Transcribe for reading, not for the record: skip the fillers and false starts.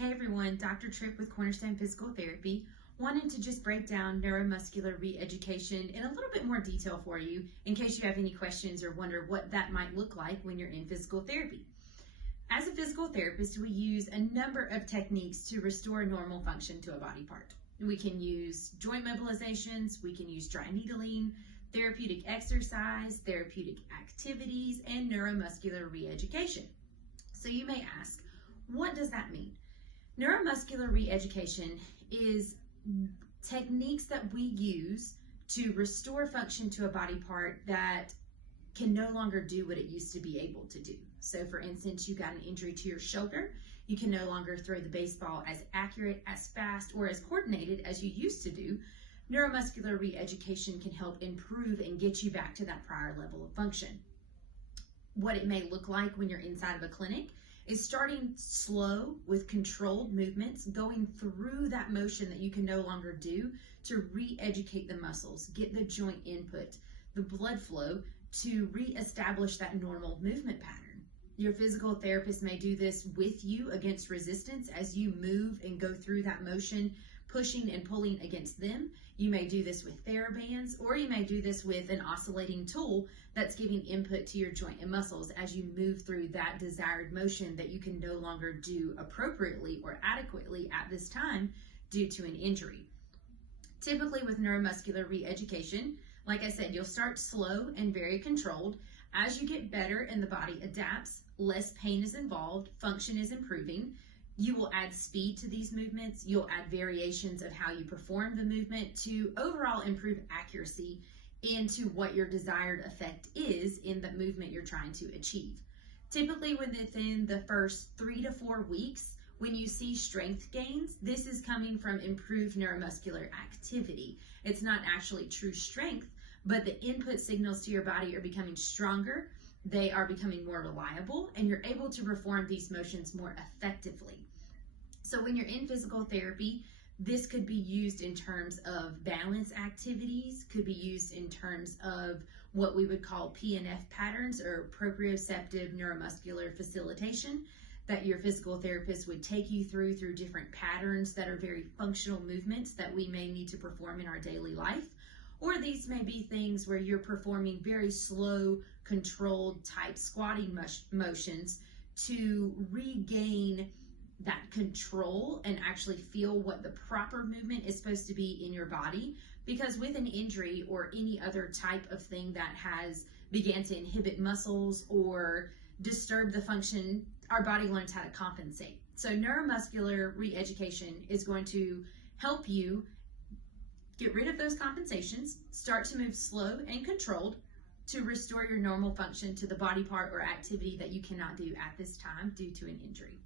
Hey everyone, Dr. Tripp with Cornerstone Physical Therapy. Wanted to just break down neuromuscular re-education in a little bit more detail for you in case you have any questions or wonder what that might look like when you're in physical therapy. As a physical therapist, we use a number of techniques to restore normal function to a body part. We can use joint mobilizations, we can use dry needling, therapeutic exercise, therapeutic activities, and neuromuscular re-education. So you may ask, what does that mean? Neuromuscular re-education is techniques that we use to restore function to a body part that can no longer do what it used to be able to do. So for instance, you got an injury to your shoulder, you can no longer throw the baseball as accurate, as fast, or as coordinated as you used to do. Neuromuscular re-education can help improve and get you back to that prior level of function. What it may look like when you're inside of a clinic is starting slow with controlled movements, going through that motion that you can no longer do to re-educate the muscles, get the joint input, the blood flow to re-establish that normal movement pattern. Your physical therapist may do this with you against resistance as you move and go through that motion, pushing and pulling against them. You may do this with TheraBands, or you may do this with an oscillating tool that's giving input to your joint and muscles as you move through that desired motion that you can no longer do appropriately or adequately at this time due to an injury. Typically with neuromuscular re-education, like I said, you'll start slow and very controlled. As you get better and the body adapts, less pain is involved, function is improving. You will add speed to these movements. You'll add variations of how you perform the movement to overall improve accuracy into what your desired effect is in the movement you're trying to achieve. Typically within the first 3 to 4 weeks, when you see strength gains, this is coming from improved neuromuscular activity. It's not actually true strength, but the input signals to your body are becoming stronger, they are becoming more reliable, and you're able to perform these motions more effectively. So when you're in physical therapy, this could be used in terms of balance activities, could be used in terms of what we would call PNF patterns, or proprioceptive neuromuscular facilitation, that your physical therapist would take you through different patterns that are very functional movements that we may need to perform in our daily life. Or these may be things where you're performing very slow, controlled type squatting motions to regain that control and actually feel what the proper movement is supposed to be in your body. Because with an injury or any other type of thing that has began to inhibit muscles or disturb the function, our body learns how to compensate. So neuromuscular re-education is going to help you get rid of those compensations, start to move slow and controlled to restore your normal function to the body part or activity that you cannot do at this time due to an injury.